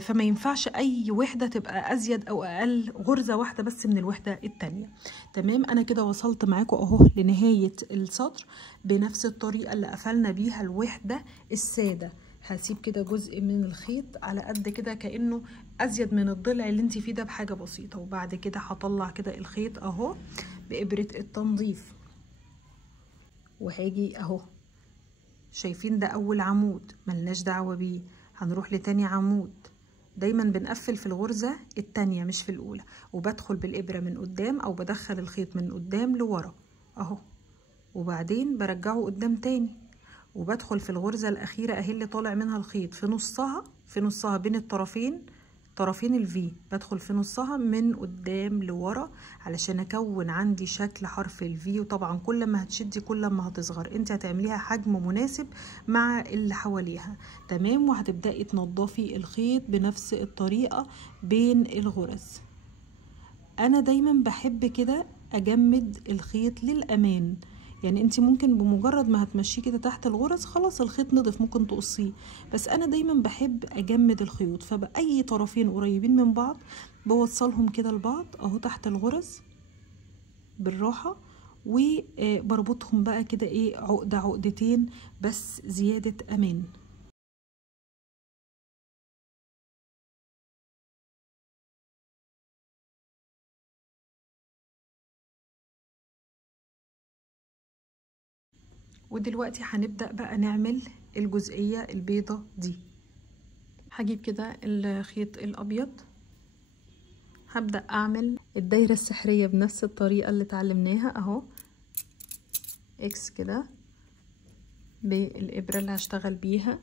فما ينفعش اي وحدة تبقى ازيد او اقل غرزة واحدة بس من الوحدة التانية. تمام، انا كده وصلت معاكم اهو لنهاية السطر بنفس الطريقة اللي قفلنا بيها الوحدة السادة. هسيب كده جزء من الخيط على قد كده كأنه ازيد من الضلع اللي انت فيه ده بحاجة بسيطة، وبعد كده هطلع كده الخيط اهو بإبرة التنظيف، وهاجي اهو شايفين ده اول عمود ملناش دعوة بيه، هنروح لتاني عمود. دايما بنقفل في الغرزة التانية مش في الاولى، وبدخل بالابرة من قدام او بدخل الخيط من قدام لورا اهو، وبعدين برجعه قدام تاني، وبدخل في الغرزة الاخيرة اهي اللي طالع منها الخيط في نصها بين الطرفين، طرفين الفي، بدخل في نصها من قدام لورا علشان اكون عندي شكل حرف الفي. وطبعا كل ما هتشدي كل ما هتصغر، انت هتعمليها حجم مناسب مع اللي حواليها. تمام، وهتبدأي تنضفي الخيط بنفس الطريقة بين الغرز. انا دايما بحب كده اجمد الخيط للامان، يعني انت ممكن بمجرد ما هتمشيه كده تحت الغرز خلاص الخيط نضف ممكن تقصيه، بس انا دايما بحب اجمد الخيوط، فبأي طرفين قريبين من بعض بوصلهم كده لبعض اهو تحت الغرز بالراحة، وبربطهم بقى كده ايه عقدة عقدتين بس زيادة امان. ودلوقتي هنبدأ بقى نعمل الجزئية البيضة دي. هجيب كده الخيط الأبيض، هبدأ أعمل الدايرة السحرية بنفس الطريقة اللي اتعلمناها اهو، اكس كده بالإبرة اللي هشتغل بيها،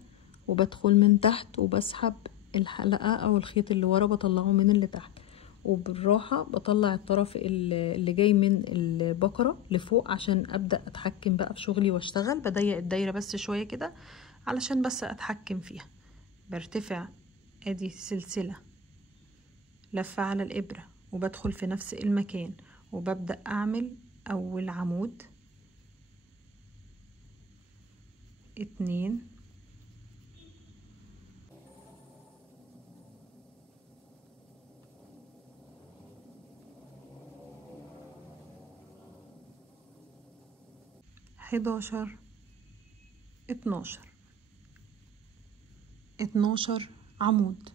وبدخل من تحت وبسحب الحلقة أو الخيط اللي ورا بطلعه من اللي تحت، وبالراحة بطلع الطرف اللي جاي من البقرة لفوق عشان أبدأ أتحكم بقى في شغلي واشتغل. بضيق الدايرة بس شوية كده علشان بس أتحكم فيها. برتفع ادي سلسلة لفة على الإبرة وبدخل في نفس المكان، وببدأ أعمل أول عمود 2 11 12 عمود.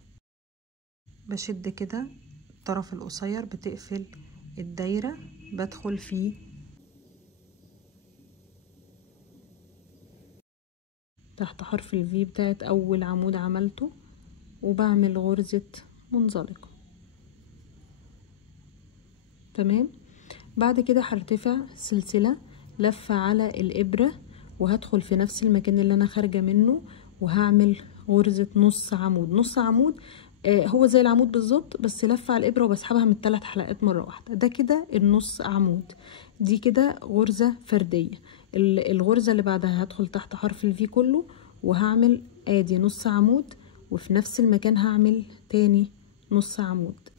بشد كده الطرف القصير بتقفل الدايرة، بدخل فيه تحت حرف الفي بتاعت اول عمود عملته، وبعمل غرزة منزلقة. تمام، بعد كده هرتفع سلسلة لفة على الإبرة وهدخل في نفس المكان اللي انا خارجة منه، وهعمل غرزة نص عمود. نص عمود هو زي العمود بالظبط بس لفة على الإبرة وبسحبها من 3 حلقات مرة واحدة، ده كده النص عمود. دي كده غرزة فردية. الغرزة اللي بعدها هدخل تحت حرف الفي كله وهعمل ادي نص عمود، وفي نفس المكان هعمل تاني نص عمود.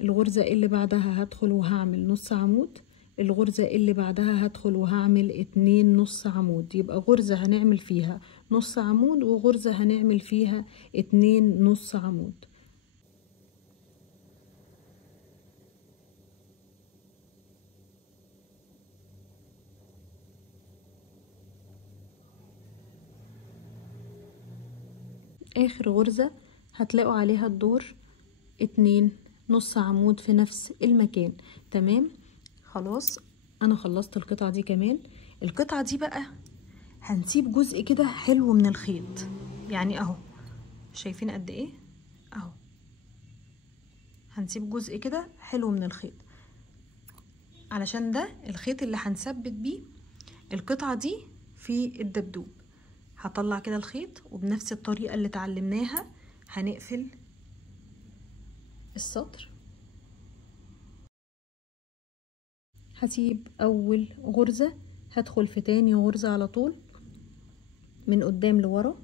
الغرزة اللي بعدها هدخل وهعمل نص عمود، الغرزة اللي بعدها هدخل وهعمل 2 نص عمود. يبقى غرزة هنعمل فيها نص عمود وغرزة هنعمل فيها 2 نص عمود. اخر غرزة هتلاقوا عليها الدور 2 نص عمود في نفس المكان. تمام، خلاص انا خلصت القطعة دي. كمان القطعة دي بقى هنسيب جزء كده حلو من الخيط، يعني اهو شايفين قد ايه اهو، هنسيب جزء كده حلو من الخيط علشان ده الخيط اللي هنثبت بيه القطعة دي في الدبدوب. هطلع كده الخيط وبنفس الطريقة اللي اتعلمناها هنقفل السطر. هسيب اول غرزة، هدخل في تاني غرزة على طول من قدام لورا،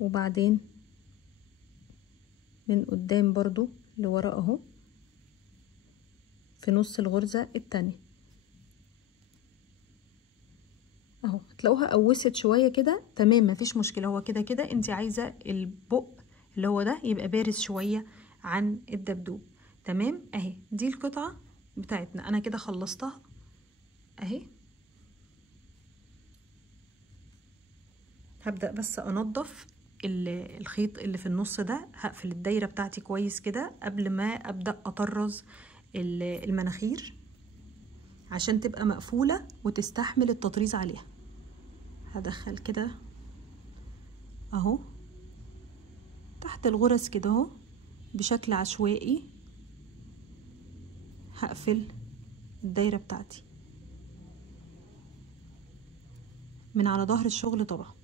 وبعدين من قدام برضو لورا اهو في نص الغرزة التانية اهو. هتلاقوها قوست شوية كده، تمام مفيش مشكلة. هو كده كده انت عايزة البق اللي هو ده يبقى بارز شوية عن الدبدوب. تمام اهي دي القطعة بتاعتنا، انا كده خلصتها اهي. هبدأ بس انضف الخيط اللي في النص ده، هقفل الدايرة بتاعتي كويس كده قبل ما ابدأ اطرز المناخير عشان تبقى مقفولة وتستحمل التطريز عليها. هدخل كده اهو تحت الغرز كده اهو بشكل عشوائي، هقفل الدايرة بتاعتي من على ظهر الشغل طبعا.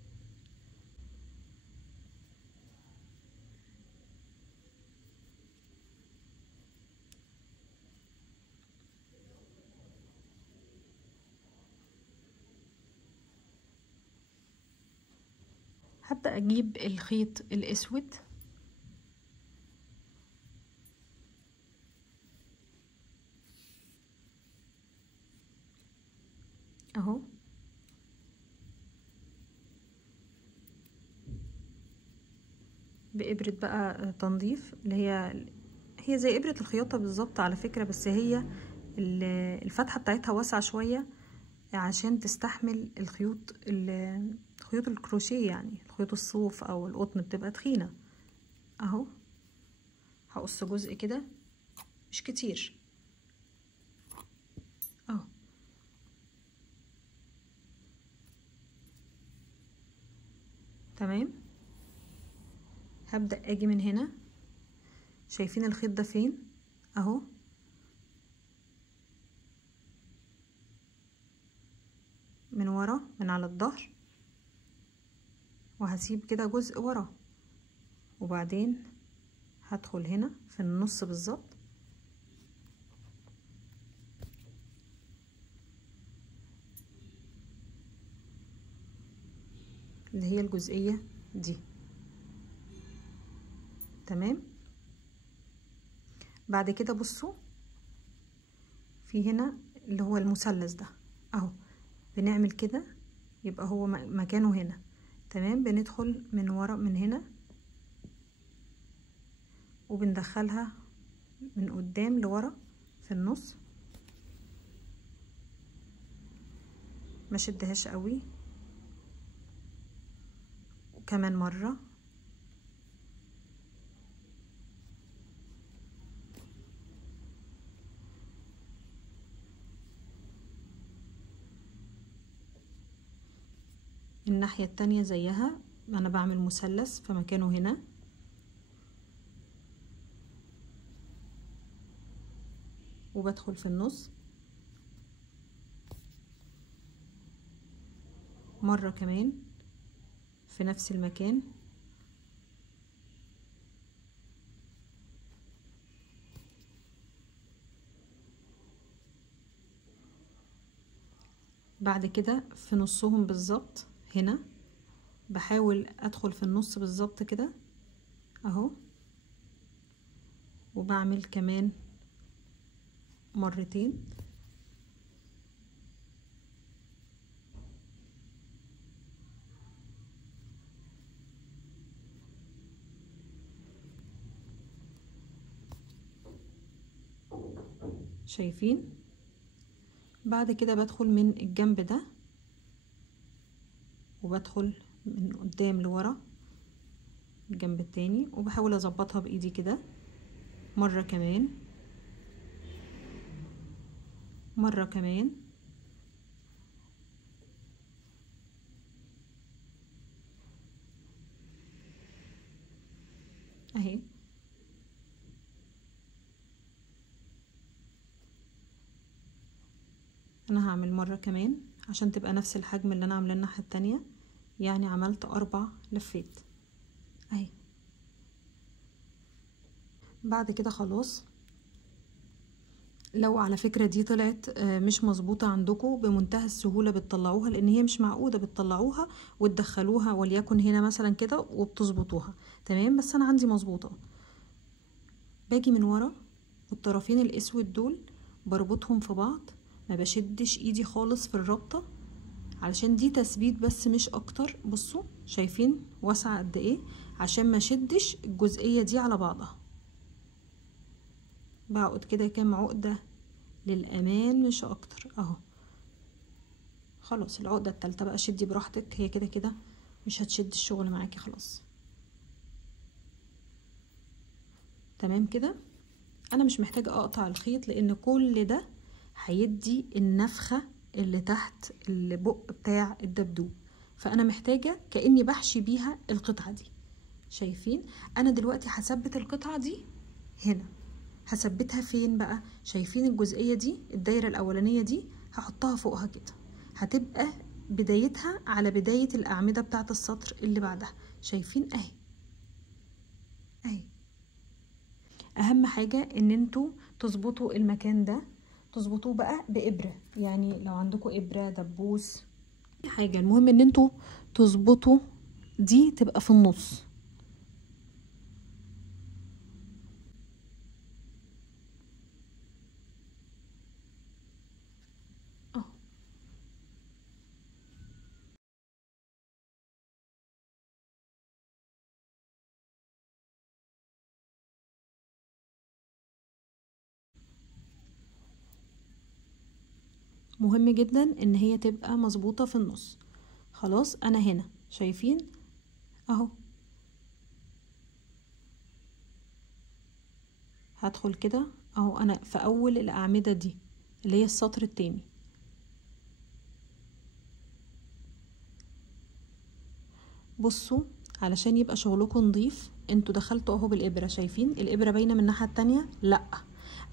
هبدأ اجيب الخيط الاسود اهو، بإبرة بقى تنظيف اللي هي زي إبرة الخياطة بالظبط على فكرة، بس هي الفتحة بتاعتها واسعة شوية عشان تستحمل خيوط الكروشيه، يعني خيوط الصوف او القطن بتبقى تخينة اهو. هقص جزء كده مش كتير اهو. تمام، هبدأ اجي من هنا، شايفين الخيط ده فين اهو، من ورا من على الظهر، وهسيب كده جزء ورا، وبعدين هدخل هنا في النص بالظبط اللي هي الجزئية دي. تمام، بعد كده بصوا في هنا اللي هو المثلث ده اهو، بنعمل كده يبقى هو مكانه هنا. تمام، بندخل من ورا من هنا وبندخلها من قدام لورا في النص، ما شدهاش قوي، وكمان مرة الناحية التانية زيها، انا بعمل مثلث في مكانه هنا، وبدخل في النص مرة كمان في نفس المكان، بعد كده في نصهم بالظبط هنا بحاول ادخل في النص بالظبط كده اهو، وبعمل كمان مرتين. شايفين؟ بعد كده بدخل من الجنب ده وبدخل من قدام لورا الجنب التاني، وبحاول اظبطها بايدي كده مرة كمان مرة كمان انا هعمل مرة كمان عشان تبقى نفس الحجم اللي انا عاملاه الناحية التانية، يعني عملت 4 لفات اهي. بعد كده خلاص، لو على فكرة دي طلعت مش مظبوطة عندكم، بمنتهى السهولة بتطلعوها، لان هي مش معقودة بتطلعوها وتدخلوها وليكن هنا مثلا كده وبتظبطوها تمام. بس انا عندي مظبوطة. باجي من ورا والطرفين الاسود دول بربطهم في بعض، ما بشدش ايدي خالص في الربطة علشان دي تثبيت بس مش اكتر. بصوا شايفين واسعة قد ايه؟ عشان ما شدش الجزئية دي على بعضها. بعقد كده كام عقدة للامان مش اكتر اهو. خلاص العقدة التالتة بقى شدي براحتك، هي كده كده مش هتشد الشغل معاكي خلاص. تمام كده. انا مش محتاجة اقطع الخيط لان كل ده هيدي النفخة اللي تحت البق بتاع الدبدوب، فانا محتاجة كأني بحشي بيها القطعة دي. شايفين؟ انا دلوقتي هثبت القطعة دي هنا. هثبتها فين بقى؟ شايفين الجزئية دي، الدايرة الاولانية دي هحطها فوقها كده، هتبقى بدايتها على بداية الاعمدة بتاعة السطر اللي بعدها. شايفين؟ اهي اهي. اهم حاجة ان انتوا تظبطوا المكان ده، تظبطوه بقى بإبرة، يعني لو عندكم إبرة دبوس حاجة، المهم ان انتوا تظبطوا دي تبقى في النص اهو. مهم جدا ان هي تبقى مظبوطة في النص. خلاص انا هنا شايفين اهو، هدخل كده اهو. انا في اول الاعمدة دي اللي هي السطر التاني. بصوا علشان يبقى شغلكم نظيف، انتوا دخلتوا اهو بالابره، شايفين الابره باينه من الناحيه التانية؟ لا،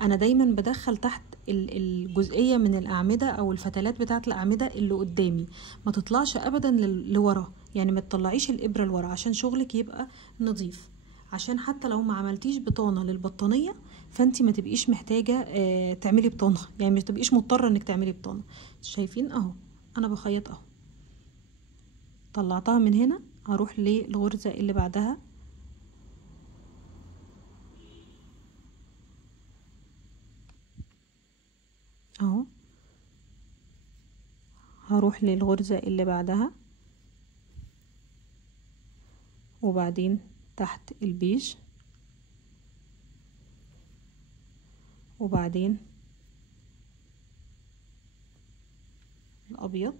انا دايما بدخل تحت الجزئيه من الاعمده او الفتلات بتاعه الاعمده اللي قدامي، ما تطلعش ابدا لورا، يعني ما تطلعيش الابره لورا عشان شغلك يبقى نظيف. عشان حتى لو ما عملتيش بطانه للبطانيه فانتي ما تبقيش محتاجه تعملي بطانه، يعني مش تبقيش مضطره انك تعملي بطانه. شايفين اهو انا بخيط اهو، طلعتها من هنا هروح للغرزة اللي بعدها اهو، هروح للغرزة اللي بعدها وبعدين تحت البيج وبعدين الابيض.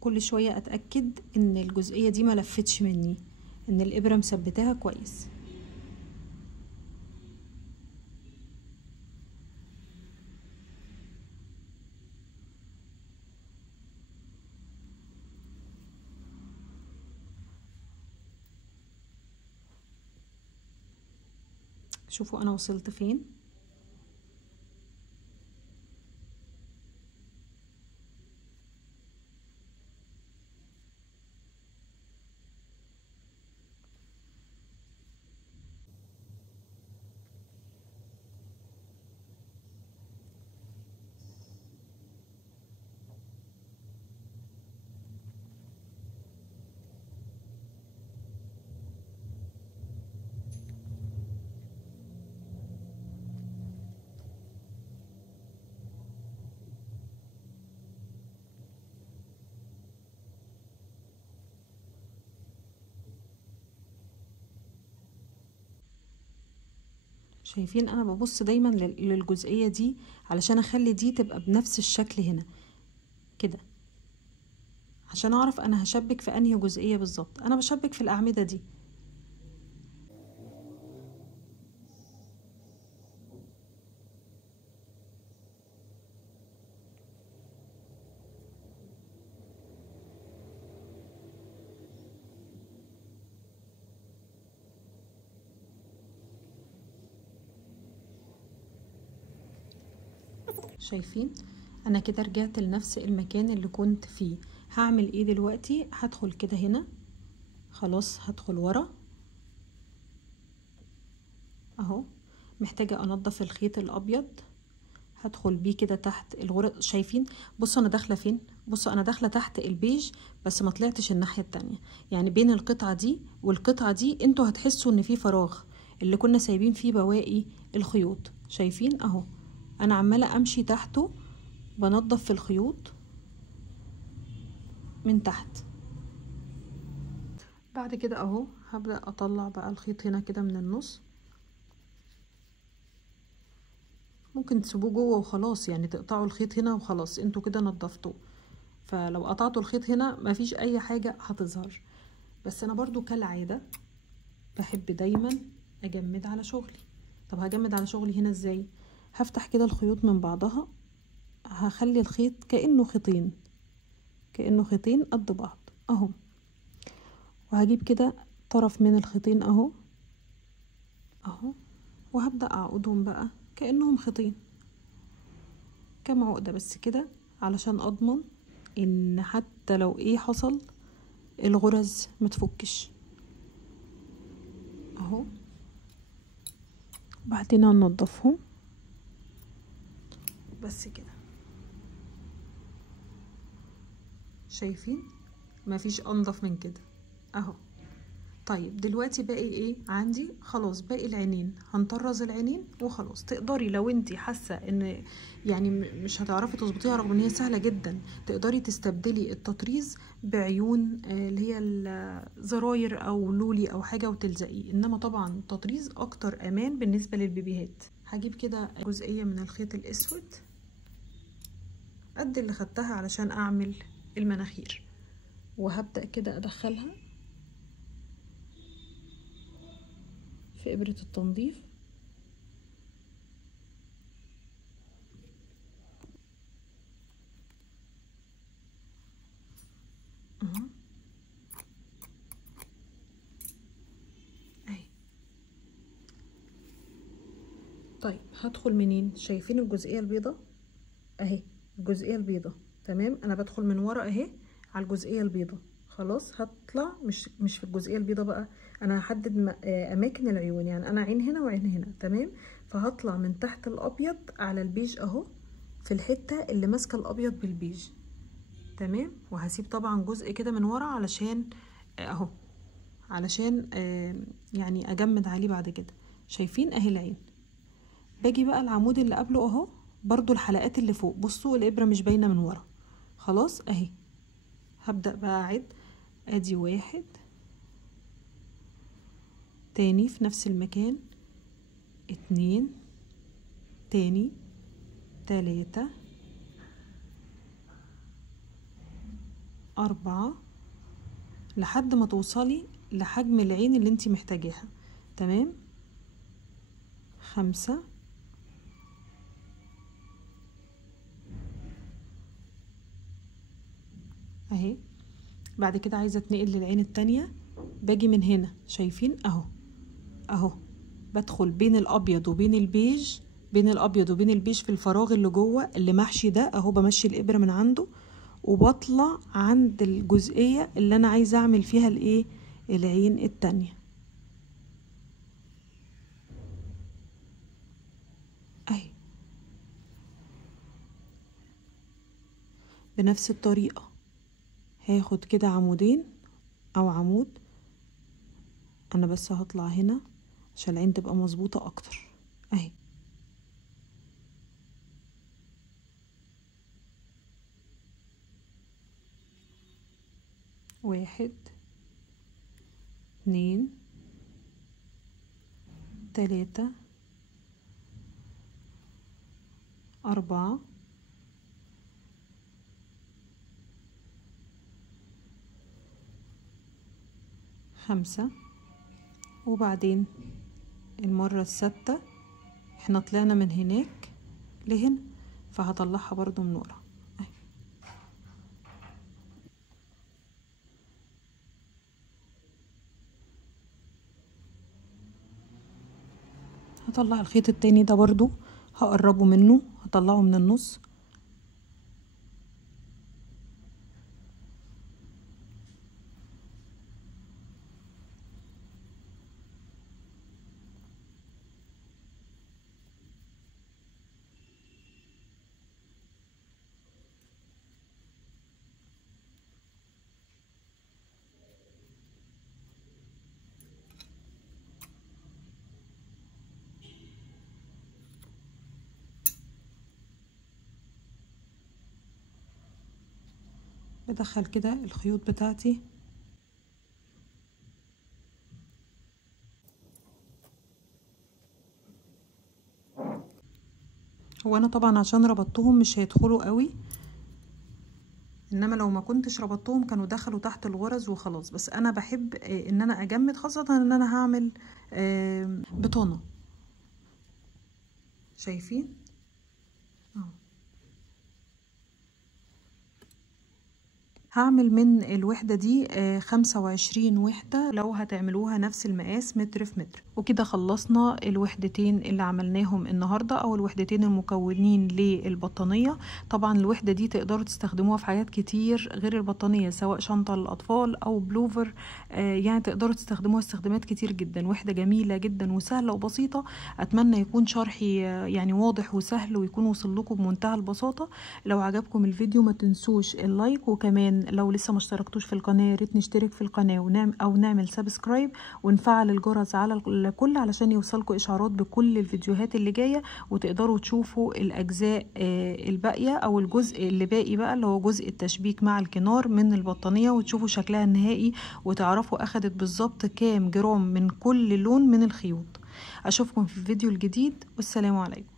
كل شوية اتأكد ان الجزئية دي ما لفتش مني، ان الابرة مثبتاها كويس. شوفوا انا وصلت فين. شايفين انا ببص دايما للجزئية دي علشان اخلي دي تبقى بنفس الشكل هنا كده، عشان اعرف انا هشبك في انهي جزئية بالظبط. انا بشبك في الاعمدة دي. شايفين انا كده رجعت لنفس المكان اللي كنت فيه. هعمل ايه دلوقتي؟ هدخل كده هنا، خلاص هدخل ورا اهو. محتاجة انضف الخيط الابيض، هدخل بيه كده تحت الغرز. شايفين؟ بصوا انا داخله فين، بصوا انا داخله تحت البيج بس ما طلعتش الناحيه التانية. يعني بين القطعه دي والقطعه دي انتوا هتحسوا ان في فراغ اللي كنا سايبين فيه بواقي الخيوط. شايفين اهو انا عماله امشي تحته بنضف في الخيوط من تحت. بعد كده اهو هبدأ اطلع بقى الخيط هنا كده من النص. ممكن تسيبوه جوه وخلاص، يعني تقطعوا الخيط هنا وخلاص، انتوا كده نضفتوه. فلو قطعتوا الخيط هنا مفيش اي حاجة هتظهر. بس انا برضو كالعادة بحب دايما اجمد على شغلي. طب هجمد على شغلي هنا ازاي؟ هفتح كده الخيوط من بعضها، هخلي الخيط كأنه خيطين، كأنه خيطين قد بعض اهو. وهجيب كده طرف من الخيطين اهو اهو، وهبدأ اعقدهم بقى كأنهم خيطين، كام عقدة بس كده علشان اضمن ان حتى لو ايه حصل الغرز متفكش اهو. بعدين هننضفهم بس كده. شايفين؟ مفيش انضف من كده اهو. طيب دلوقتي باقي ايه عندي؟ خلاص باقي العينين، هنطرز العينين وخلاص. تقدري لو انتي حاسه ان يعني مش هتعرفي تظبطيها رغم ان هي سهله جدا، تقدري تستبدلي التطريز بعيون اللي هي الزراير او لولي او حاجه وتلزقيه. انما طبعا التطريز اكتر امان بالنسبه للبيبيهات. هجيب كده جزئيه من الخيط الاسود قد اللي خدتها علشان اعمل المناخير، وهبدأ كده ادخلها في إبرة التنظيف اهي. طيب هدخل منين؟ شايفين الجزئية البيضة اهي، الجزئية البيضة تمام. انا بدخل من ورا اهي على الجزئية البيضة. خلاص هطلع مش في الجزئية البيضة بقى، انا هحدد اماكن العيون. يعني انا عين هنا وعين هنا تمام، فهطلع من تحت الابيض على البيج اهو، في الحتة اللي ماسكة الابيض بالبيج تمام. وهسيب طبعا جزء كده من ورا علشان اهو، علشان يعني اجمد عليه بعد كده. شايفين اهي العين. باجي بقى العمود اللي قبله اهو، برضو الحلقات اللي فوق بصوا الابرة مش باينة من ورا. خلاص اهي. هبدأ بقى اعد، ادي واحد، تاني في نفس المكان، اتنين، تاني، تلاتة، اربعة، لحد ما توصلي لحجم العين اللي انتي محتاجاها تمام. خمسة، اهي. بعد كده عايزة اتنقل للعين التانية، باجي من هنا شايفين اهو اهو، بدخل بين الابيض وبين البيج، بين الابيض وبين البيج في الفراغ اللي جوه اللي محشي ده اهو، بمشي الابره من عنده وبطلع عند الجزئيه اللي انا عايزه اعمل فيها الايه، العين التانية اهي. بنفس الطريقه هاخد كده عمودين او عمود، انا بس هطلع هنا عشان العين تبقى مظبوطه اكتر اهي. واحد، اتنين، تلاتة، اربعة، خمسة. وبعدين المرة السادسة احنا طلعنا من هناك لهنا، فهطلعها برضو من ورا اهي. هطلع الخيط التاني ده برضو هقربه منه، هطلعه من النص. بدخل كده الخيوط بتاعتي. هو انا طبعا عشان ربطتهم مش هيدخلوا قوي، انما لو ما كنتش ربطتهم كانوا دخلوا تحت الغرز وخلاص. بس انا بحب ان انا اجمد، خاصة ان انا هعمل بطانة. شايفين اهو. هعمل من الوحدة دي 25 وحدة لو هتعملوها نفس المقاس متر في متر. وكده خلصنا الوحدتين اللي عملناهم النهاردة، او الوحدتين المكونين للبطانية. طبعا الوحدة دي تقدروا تستخدموها في حاجات كتير غير البطانية، سواء شنطة للأطفال او بلوفر، يعني تقدروا تستخدموها استخدامات كتير جدا. وحدة جميلة جدا وسهلة وبسيطة. اتمنى يكون شرحي يعني واضح وسهل ويكون وصل لكم بمنتهى البساطة. لو عجبكم الفيديو ما تنسوش اللايك، وكمان لو لسه ما اشتركتوش في القناه يا ريت نشترك في القناه ونعمل سبسكرايب ونفعل الجرس على الكل علشان يوصلكم اشعارات بكل الفيديوهات اللي جايه، وتقدروا تشوفوا الاجزاء الباقيه او الجزء اللي باقي بقى اللي هو جزء التشبيك مع الكنار من البطانيه، وتشوفوا شكلها النهائي وتعرفوا اخدت بالظبط كام جرام من كل لون من الخيوط. اشوفكم في الفيديو الجديد والسلام عليكم.